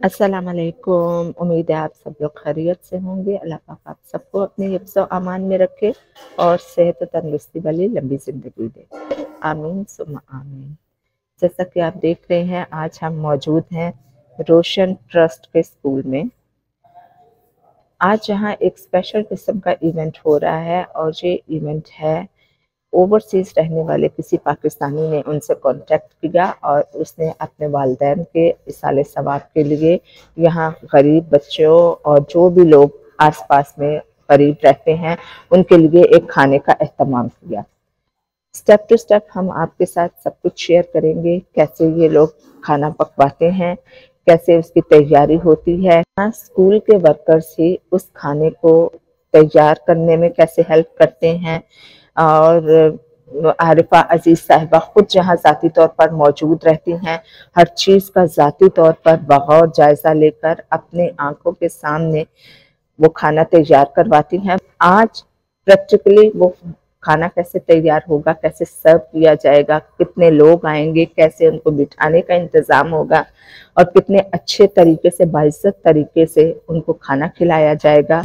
अस्सलाम वालेकुम। उम्मीद है आप सब लोग खैरियत से होंगे। अल्लाह पाक आप सबको अपने हिफ्ज़ व अमान में रखे और सेहत और तंदुरुस्ती वाली लंबी ज़िंदगी दे। आमीन सुम्मा आमीन। जैसा कि आप देख रहे हैं, आज हम मौजूद हैं रोशन ट्रस्ट के स्कूल में। आज यहाँ एक स्पेशल किस्म का इवेंट हो रहा है और ये इवेंट है ओवरसीज़ रहने वाले किसी पाकिस्तानी ने उनसे कॉन्टेक्ट किया और उसने अपने वालिदैन के इसाले सवाब के लिए यहाँ गरीब बच्चों और जो भी लोग आसपास में गरीब रहते हैं उनके लिए एक खाने का एहतमाम किया। स्टेप टू स्टेप हम आपके साथ सब कुछ शेयर करेंगे, कैसे ये लोग खाना पकवाते हैं, कैसे उसकी तैयारी होती है। यहाँ स्कूल के वर्कर्स ही उस खाने को तैयार करने में कैसे हेल्प करते हैं और आरिफा अजीज साहिबा खुद जहाँ ज़ाती तौर पर मौजूद रहती हैं, हर चीज़ का ज़ाती तौर पर बगौर जायज़ा लेकर अपने आंखों के सामने वो खाना तैयार करवाती हैं। आज प्रैक्टिकली वो खाना कैसे तैयार होगा, कैसे सर्व किया जाएगा, कितने लोग आएंगे, कैसे उनको बिठाने का इंतज़ाम होगा और कितने अच्छे तरीके से बाइज्जत तरीके से उनको खाना खिलाया जाएगा।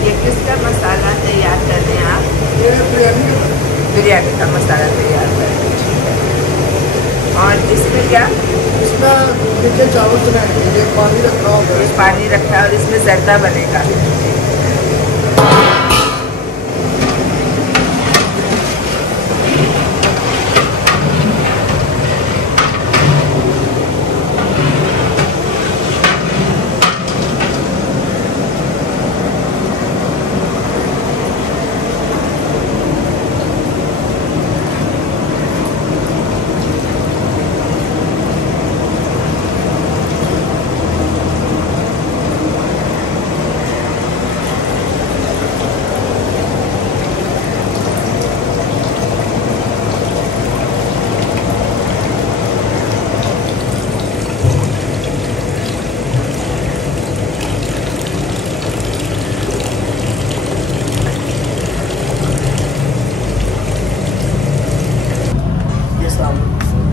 ये किसका मसाला तैयार कर रहे हैं आप? ये बिरयानी का मसाला तैयार कर रहे हैं, ठीक है। और इसमें क्या? इसमें देखिए चावल चढ़ाएंगे, ये पानी रखा होगा, ये पानी रखा है और इसमें जर्दा बनेगा।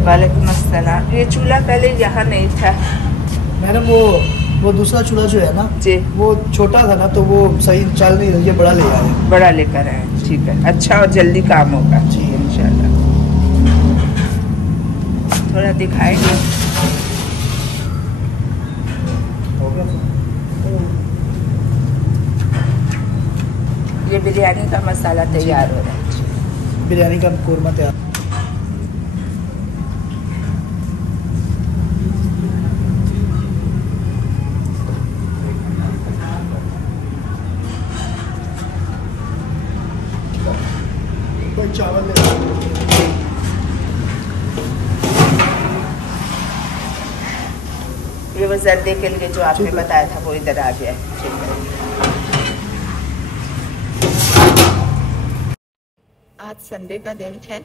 वालेकुम अस्सलाम। ये चूल्हा पहले यहाँ नहीं था मैडम। वो दूसरा चूल्हा जो है ना जी, वो छोटा था ना, तो वो सही चल नहीं रही है, बड़ा ले आए। बड़ा लेकर आए, ठीक है। अच्छा और जल्दी काम होगा जी इंशाल्लाह। थोड़ा दिखाएंगे। ये बिरयानी का मसाला तैयार हो रहा है। बिरयानी का कोरमा तैयार। चावल ये वो जर्दे के लिए जो आपने बताया था वो इधर आ गया है, ठीक है। आज संडे का दिन है,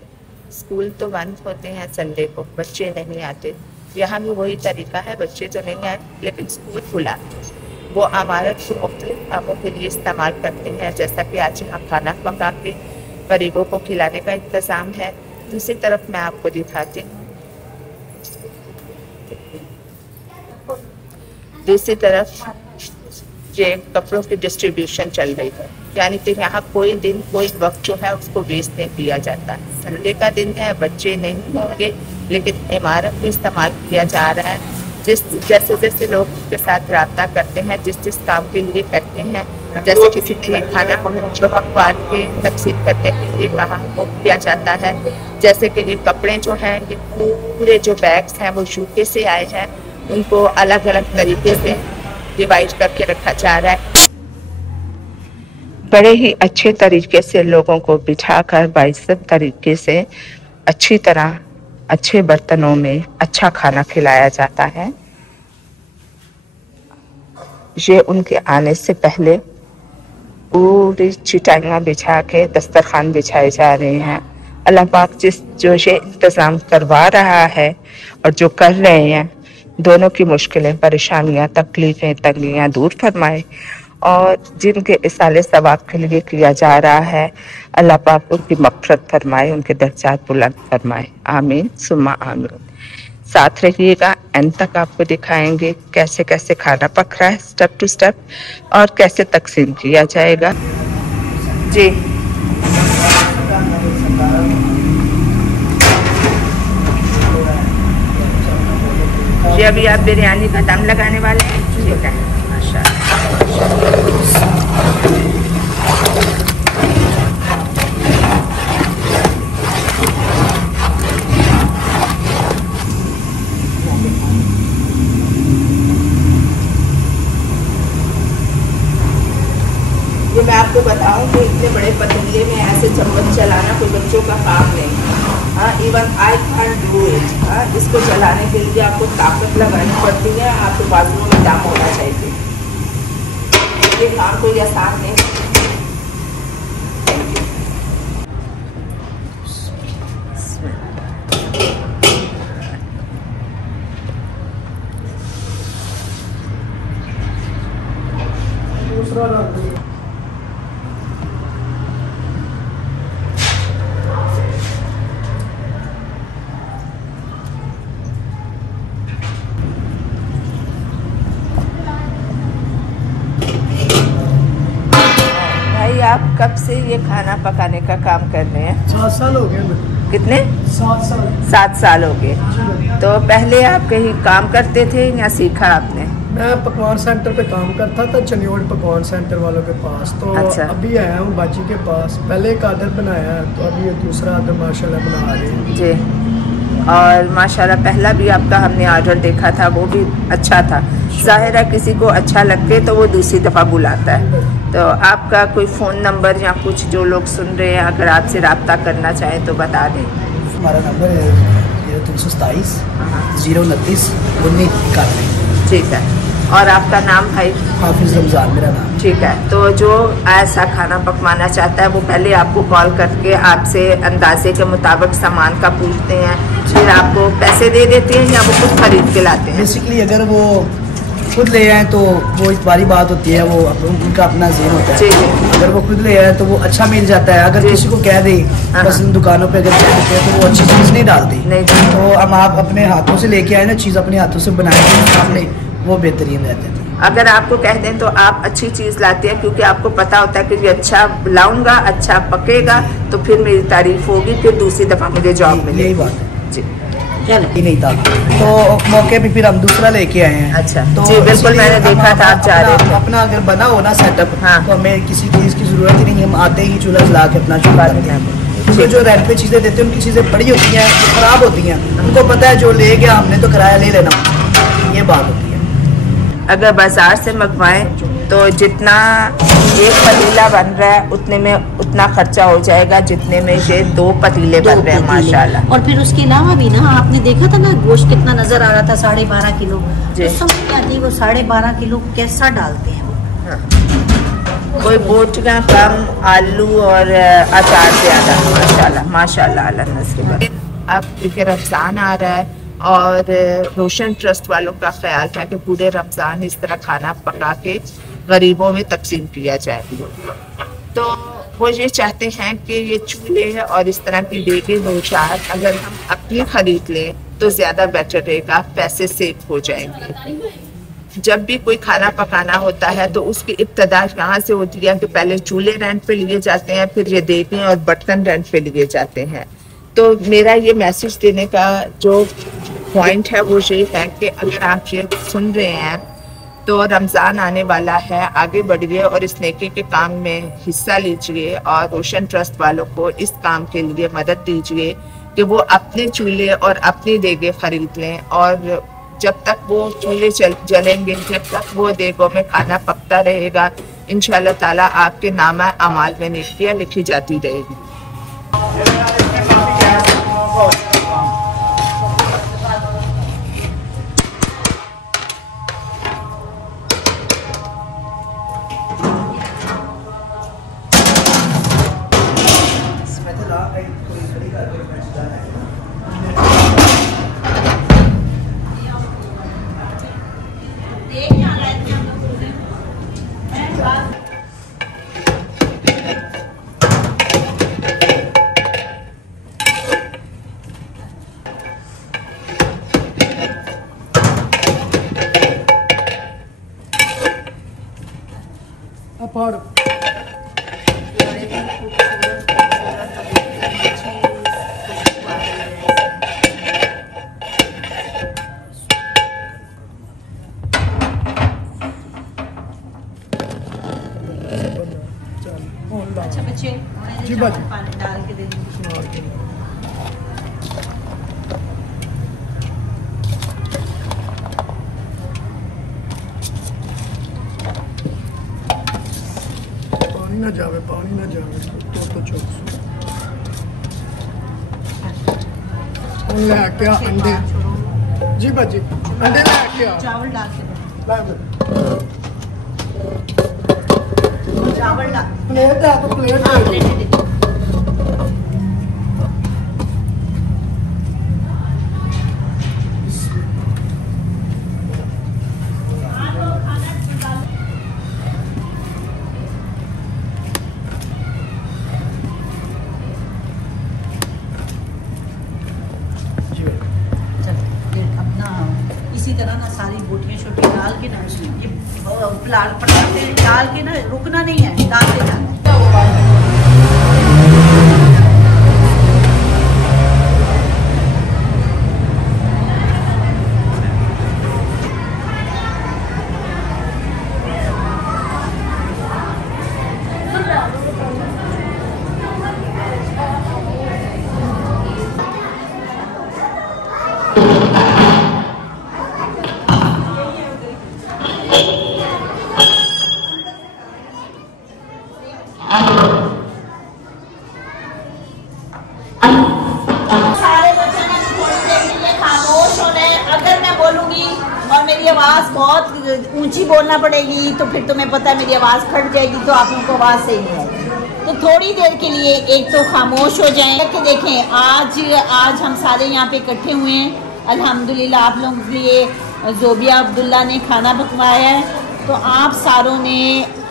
स्कूल तो बंद होते हैं संडे को, बच्चे नहीं आते। यहाँ भी वही तरीका है, बच्चे तो नहीं आए लेकिन स्कूल खुला। वो अमारत को मुख्तलिफ कामों के लिए इस्तेमाल करते हैं, जैसा कि आज यहाँ खाना पका के गरीबों को खिलाने का इंतज़ाम है। दूसरी तरफ मैं आपको दिखाती हूँ, दूसरी तरफ ये कपड़ों की डिस्ट्रीब्यूशन चल रही है। यानी कि यहाँ कोई दिन कोई वक्त जो है उसको वेस्ट नहीं किया जाता। संडे का दिन है, बच्चे नहीं होंगे लेकिन इमारत भी इस्तेमाल किया जा रहा है। जैसे जैसे लोग के साथ रब्ता करते हैं, जिस काम के लिए करते हैं, जैसे किसी ने खाना पकवान के तकसीम करने के लिए कहा वो किया जाता है। जैसे कि ये कपड़े जो हैं, ये पूरे जो बैग्स हैं वो यूके से आए हैं, उनको अलग अलग तरीके से डिवाइड करके रखा जा रहा है। बड़े ही अच्छे तरीके से लोगों को बिठाकर बाइज्जत तरीके से अच्छी तरह अच्छे बर्तनों में अच्छा खाना खिलाया जाता है। ये उनके आने से पहले पूरी चिटाइयाँ बिछा के दस्तरखान बिछाए जा रहे हैं। अल्लाह पाक जो ये इंतज़ाम करवा रहा है और जो कर रहे हैं, दोनों की मुश्किलें, परेशानियाँ, तकलीफ़ें, तंगियाँ दूर फरमाए और जिनके इसाले सवाब के लिए किया जा रहा है, अल्लाह पाक उनकी मग़फ़िरत फरमाए, उनके दर्जात बुलंद फरमाए। आमीन सुम्मा आमीन। साथ रहिएगा, एंड तक आपको दिखाएंगे कैसे कैसे खाना पक रहा है स्टेप टू स्टेप और कैसे तकसीम किया जाएगा। जी ये अभी आप बिरयानी का दम लगाने वाले हैं? ठीक है, माशाअल्लाह। ये मैं आपको बताऊं कि इतने बड़े पतीले में ऐसे चम्मच चलाना कोई बच्चों का काम नहीं है। हाँ, even I can't do it. हाँ, इसको चलाने के लिए आपको ताकत लगानी पड़ती है, आपके बाजुओं में दम होना चाहिए। ये काम कोई आसान नहीं। दूसरा आप कब से ये खाना पकाने का काम कर रहे हैं? 7 साल हो गए। कितने? 7 साल। 7 साल हो गए। तो पहले आप कहीं काम करते थे या सीखा आपने? मैं पकवान सेंटर पे काम करता था, चनियोड़ पकवान सेंटर वालों के पास। तो अच्छा। अभी आया हूँ बाजी के पास। पहले एक आर्डर बनाया है, तो अभी ये दूसरा आर्डर माशाल्लाह बना रहे हैं जी। और माशाल्लाह पहला भी आपका हमने ऑर्डर देखा था, वो भी अच्छा था। जाहिर है किसी को अच्छा लगते तो वो दूसरी दफ़ा बुलाता है। तो आपका कोई फ़ोन नंबर या कुछ जो लोग सुन रहे हैं अगर आपसे रब्ता करना चाहें तो बता दें। हमारा नंबर है 0327 029 1991। ठीक है। और आपका नाम भाई? हाफिज़ रमज़ान मेरा नाम। ठीक है। तो जो ऐसा खाना पकवाना चाहता है वो पहले आपको कॉल करके आपसे अंदाजे के मुताबिक सामान का पूछते हैं, फिर आपको पैसे दे देते हैं या वो खुद खरीद के लाते हैं? बेसिकली अगर वो खुद ले आए तो वो एक बारी बात होती है, वो उनका अपना ज़हन होता है। अगर वो खुद ले आए तो वो अच्छा मिल जाता है। अगर किसी को कह दे बस इन दुकानों पे अगर कहते हैं तो वो अच्छी चीज़ नहीं डालती। तो हम आप अपने हाथों से लेके आए ना, चीज़ अपने हाथों से बनाए सामने, वो बेहतरीन रहते हैं। अगर आपको कह दें तो आप अच्छी चीज़ लाते हैं क्योंकि आपको पता होता है कि ये अच्छा लाऊंगा, अच्छा पकेगा तो फिर मेरी तारीफ होगी, फिर दूसरी दफ़ा मुझे जॉब मिलेगी। यही बात है जी। ही नहीं था तो मौके पे फिर हम दूसरा लेके आए हैं। अच्छा। तो जी बिल्कुल, मैंने देखा था आप जा रहे थे। अपना अगर बना हो ना सेटअप, हाँ। तो हमें किसी चीज़ की ज़रूरत ही नहीं, हम आते ही चूल्हा जला के अपना शुरू करते हैं। तो जो रेंट पे चीज़ें देते हैं उनकी चीज़ें बड़ी होती हैं, ख़राब होती हैं। उनको पता है जो ले गया हमने तो किराया ले लेना, ये बात होती है। अगर बाजार से मंगवाएं तो जितना एक पतीला बन रहा है उतने में उतना खर्चा हो जाएगा जितने में ये 2 पतीले बन रहे हैं माशाल्लाह। और फिर उसके अलावा भी ना आपने देखा था ना गोश्त कितना नजर आ रहा था, 12.5 किलो। तो समझ नहीं आती वो 12.5 किलो कैसा डालते हैं वो। हाँ। कोई बोटियाँ कम, आलू और अचार ज़्यादा। माशाल्लाह माशाल्लाह अल्लाह नसीब। अब क्योंकि रमज़ान आ रहा है और रोशन ट्रस्ट वालों का ख्याल था कि पूरे रमज़ान इस तरह खाना पका के गरीबों में तकसीम किया जाए। तो वो ये चाहते हैं कि ये चूल्हे और इस तरह की देगे 2-4 अगर हम अपनी खरीद लें तो ज़्यादा बेटर रहेगा, पैसे सेव हो जाएंगे। जब भी कोई खाना पकाना होता है तो उसकी इब्तदा यहाँ से होती है कि पहले चूल्हे रेंट पे लिए जाते हैं, फिर ये देगे और बर्तन रेंट पे लिए जाते हैं। तो मेरा ये मैसेज देने का जो पॉइंट है वो ये है कि अगर आप ये सुन रहे हैं तो रमज़ान आने वाला है, आगे बढ़िए और इस नेकी के काम में हिस्सा लीजिए और रोशन ट्रस्ट वालों को इस काम के लिए मदद दीजिए कि वो अपने चूल्हे और अपनी देगे खरीद लें, और जब तक वो चूल्हे जलेंगे, जब तक वो देगों में खाना पकता रहेगा, इंशाअल्लाह ताला आपके नामा अमाल में नेकियां लिखी जाती रहेगी। अच्छा बच्चे जी बाजी पानी डाल के दे दीजिए। पानी ना जावे तो चौक लेके आ अंडे। जी बाजी अंडे लेके आ, चावल डाल के दो, ला चावल डाल, प्लेट है तो प्लेट हाँ, दे प्लेट दो। दे दो। इसी तरह ना सारी बोटियां छोटी डाल के ना इसमें ये पटाखे डाल के ना रुकना नहीं है, डालते जाना है। सारे बच्चे ना थोड़ी देर के लिए खामोश हो रहे हैं। अगर मैं बोलूंगी और मेरी आवाज़ बहुत ऊंची बोलना पड़ेगी तो फिर तुम्हें पता है मेरी आवाज़ फट जाएगी, तो आप लोगों को आवाज़ सही नहीं आएगी। तो थोड़ी देर के लिए एक तो खामोश हो जाएं कि देखें आज हम सारे यहाँ पे इकट्ठे हुए हैं। अल्हम्दुलिल्लाह आप लोगों के लिए ज़ोबिया अब्दुल्ला ने खाना पकवाया है, तो आप सारों ने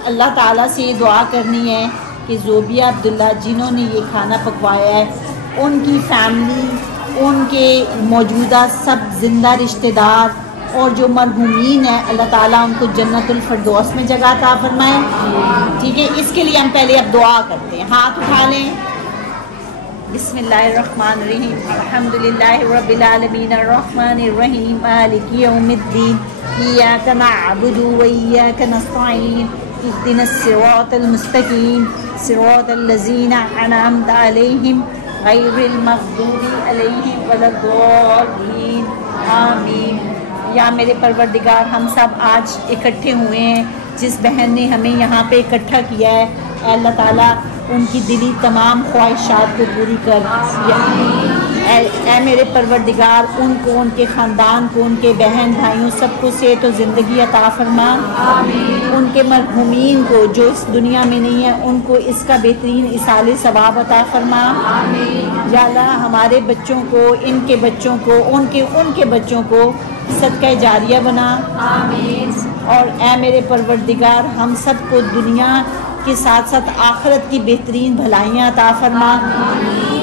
अल्लाह ताला से ये दुआ करनी है कि ज़ोबिया अब्दुल्ला जिन्होंने ये खाना पकवाया है, उनकी फैमिली, उनके मौजूदा सब ज़िंदा रिश्तेदार और जो मरहूमीन है, अल्लाह ताला उनको जन्नतुल फिरदौस में जगह अता फरमाए। ठीक है, इसके लिए हम पहले अब दुआ करते हैं। हाथ उठा लें। बिस्मिल्लाहिर्रहमानिर्रहीम, अल्हम्दुलिल्लाहि रब्बिल आलमीन, अर्रहमानिर्रहीम, मालिकि यौमिद्दीन, इय्याका नअबुदु व इय्याका नस्तईन, इहदिनस सिरातल मुस्तकीम, सिरातल लज़ीना अनअमता अलैहिम गैरिल मग़दूबि अलैहिम वलद्दालीन, आमीन। या मेरे परवरदिगार, हम सब आज इकट्ठे हुए हैं, जिस बहन ने हमें यहाँ पे इकट्ठा किया है, अल्लाह ताला उनकी दिली तमाम ख्वाहिशात को पूरी कर। ऐ मेरे परवरदिगार, उनको, उनके ख़ानदान को, उनके बहन भाइयों सबको सेहत और ज़िंदगी अता फरमा। उनके मरहूमीन को जो इस दुनिया में नहीं है, उनको इसका बेहतरीन इसाले सवाब अता फरमा। या अल्लाह, हमारे बच्चों को, इनके बच्चों को, उनके बच्चों को सदका जारिया बना। और ऐ मेरे परवरदिगार, हम सबको दुनिया के साथ साथ आखिरत की बेहतरीन भलाइयाँ अता फरमा।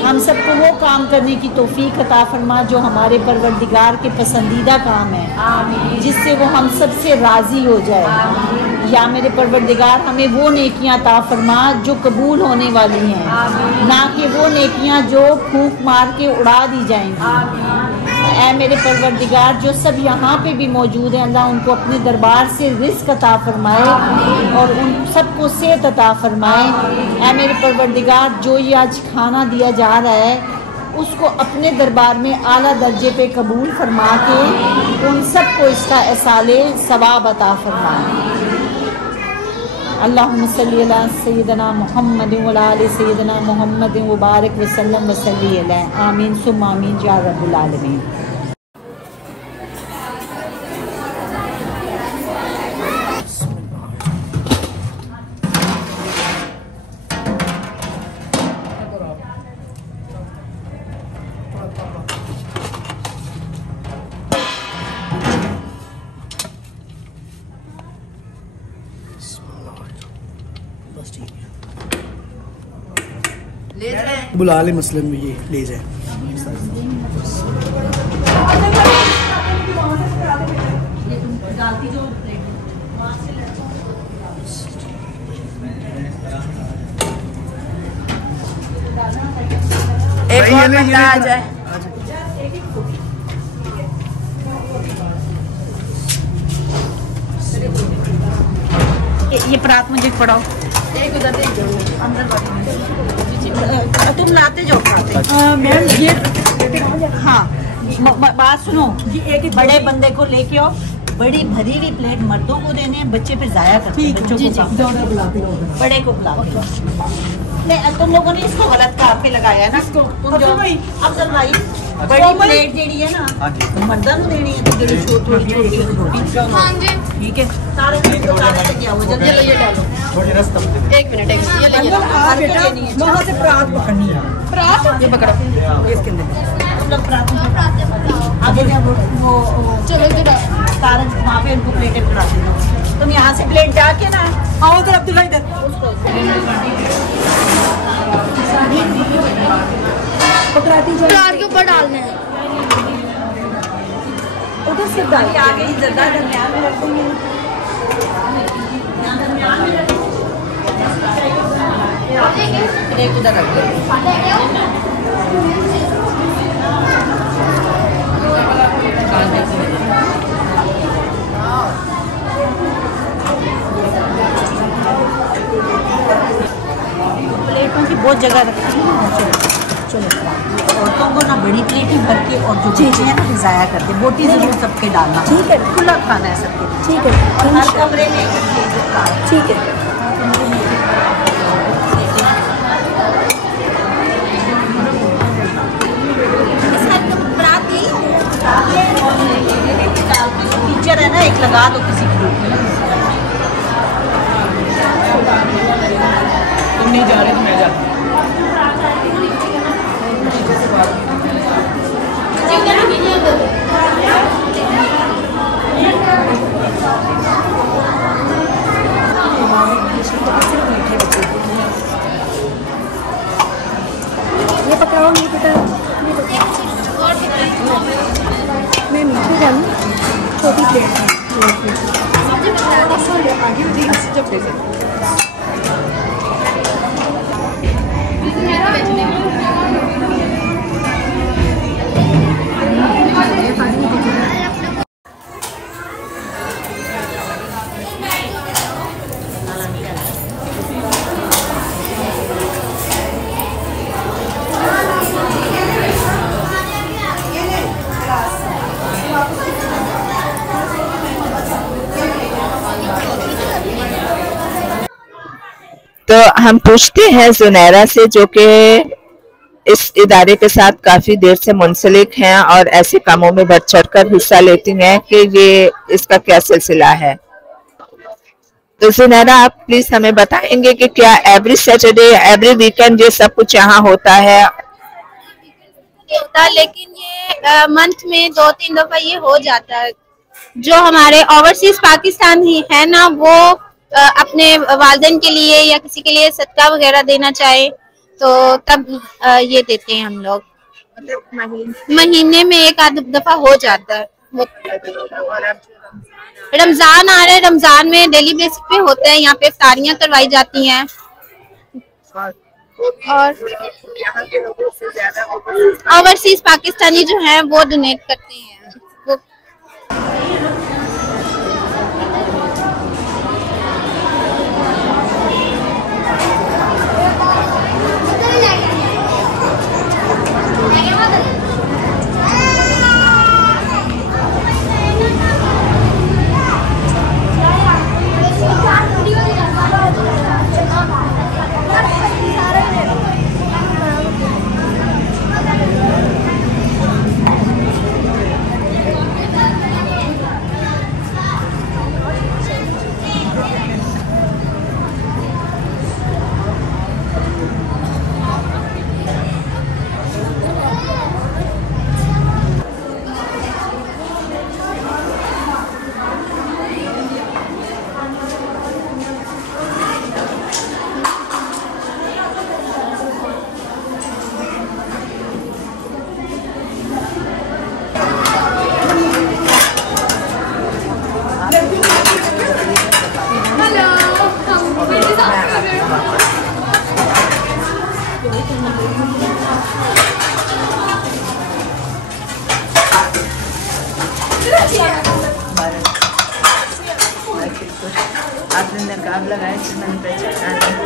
हम सबको वो काम करने की तौफीक अता फरमा जो हमारे परवरदिगार के पसंदीदा काम है, जिससे वो हम सबसे राज़ी हो जाए। या मेरे परवरदिगार, हमें वो नेकियां अता फरमा जो कबूल होने वाली हैं, ना कि वो नेकियां जो फूंक मार के उड़ा दी जाएंगी। ऐ मेरे परवरदिगार जो सब यहाँ पे भी मौजूद हैं अल्लाह उनको अपने दरबार से रिज़्क़ अता फरमाए और उन सबको सेहत अता फरमाए। ऐ मेरे परवरदिगार जो ये आज खाना दिया जा रहा है उसको अपने दरबार में आला दर्जे पे कबूल फरमा के उन सबको इसका एसाले सवाब अता फरमाए। अल्लाहुम्मा सल्ली अला सय्यिदना मुहम्मद व अला आलि सय्यिदना मुहम्मद व बारिक व सल्लम व सल्ली अलैहि आमीन सुम्मा आमीन या रब्बुल आलमीन। बुला ले मसलन में ये ले जाए। एक और बंदा आ जाए। ये परात मुझे पढ़ाओ। तुम लाते जाओ मैम ये हाँ बात सुनो बड़े बंदे को लेके आओ बड़ी भरी हुई प्लेट मर्दों को देने हैं बच्चे फिर जाया करते हैं बच्चों को बड़े को बुलाते नहीं तुम लोगों ने इसको गलत कहा पे लगाया ना तुम जो अफजल भाई बड़ी प्लेट देनी है ना मर्दों को देनी है तो बड़ी छोटी रोटी ठीक है सारे क्या हो जल्दी ये डालो एक मिनट ये ले वहाँ से परात पकड़नी है परात ये पकड़ो इसके अंदर तुम लोग परात आगे जब वो चलो सारे वहाँ पे उनको प्लेटें पकड़ाते हैं तुम यहाँ से प्लेट जाके ना आओ तो अब्दुल्ला इधर परात के ऊपर डालने हैं उधर से आगे ही जगह दरमियान में रख देंगे एक उधर रख प्लेटों की बहुत जगह रखी है चलो औरतों को ना बड़ी प्लेट ही भर के और जो चीज़ें हैं ना ज़ाया करके बोटी ज़रूर सबके डालना ठीक है खुला खाना है सबके ठीक है और हर कमरे में ठीक है टीचर है ना एक लगा दो किसी ग्रुप में तुम नहीं जा रहे तो मैं जाती ये पकड़ाओ ये पकड़ाओ मैं मीठी डालूं छोटी प्लेट तो हम पूछते हैं जुनैरा से जो कि इस इदारे के साथ काफी देर से मुंसलिक हैं और ऐसे कामों में बढ़ चढ़ कर हिस्सा लेती हैं कि ये इसका क्या सिलसिला है। तो जुनैरा आप प्लीज हमें बताएंगे कि क्या एवरी सैटरडे एवरी वीकेंड ये सब कुछ यहाँ होता है? होता है लेकिन ये मंथ में 2-3 दफा ये हो जाता है। जो हमारे ओवरसीज पाकिस्तान ही है ना वो अपने वालिदैन के लिए या किसी के लिए सदका वगैरह देना चाहे तो तब ये देते हैं हम लोग। महीने में एक आध दफा हो जाता है। रमजान आ रहा है, रमजान में डेली बेसिस पे होता है, यहाँ पे इफ्तारियां करवाई जाती हैं। और यहाँ के लोगों से ज्यादा ओवरसीज पाकिस्तानी जो हैं वो डोनेट करते हैं वो। आपने नकाब लगाए तो मैंने पहचाना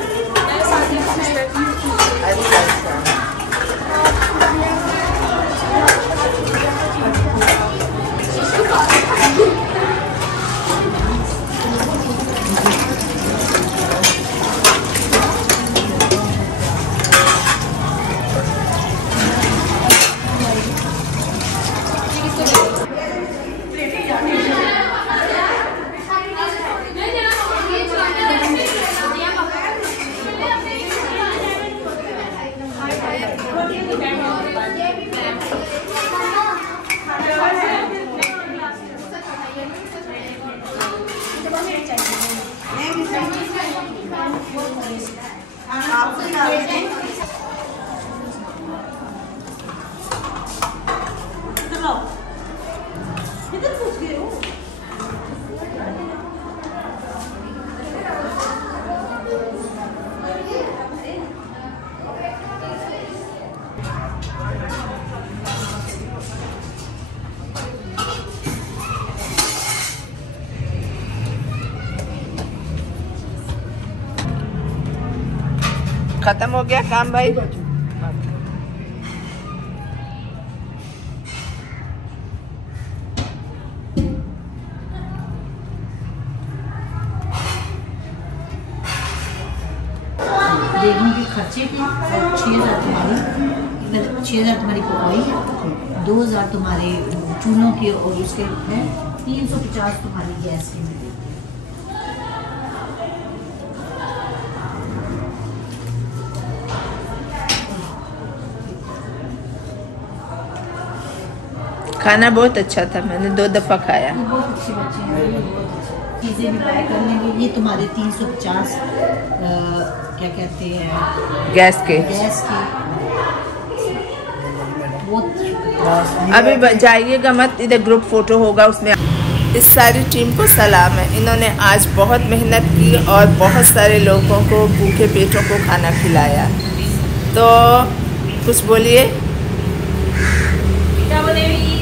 खत्म हो गया काम भाई। देखने के खर्चे थे 6,000 तुम्हारी, 6,000 तुम्हारी पकाई है, 2,000 तुम्हारे चूल्हों के और उसके है, 350 तुम्हारी गैस की। खाना बहुत अच्छा था, मैंने 2 दफ़ा खाया। बहुत अच्छे बच्चे हैं, बहुत अच्छे चीज़ें भी पैक कर लेंगे। ये तुम्हारे 350 क्या कहते हैं गैस के अभी जाइएगा मत, इधर ग्रुप फोटो होगा उसमें। इस सारी टीम को सलाम है, इन्होंने आज बहुत मेहनत की और बहुत सारे लोगों को भूखे पेटों को खाना खिलाया। तो कुछ बोलिए।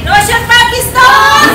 रोशन पाकिस्तान।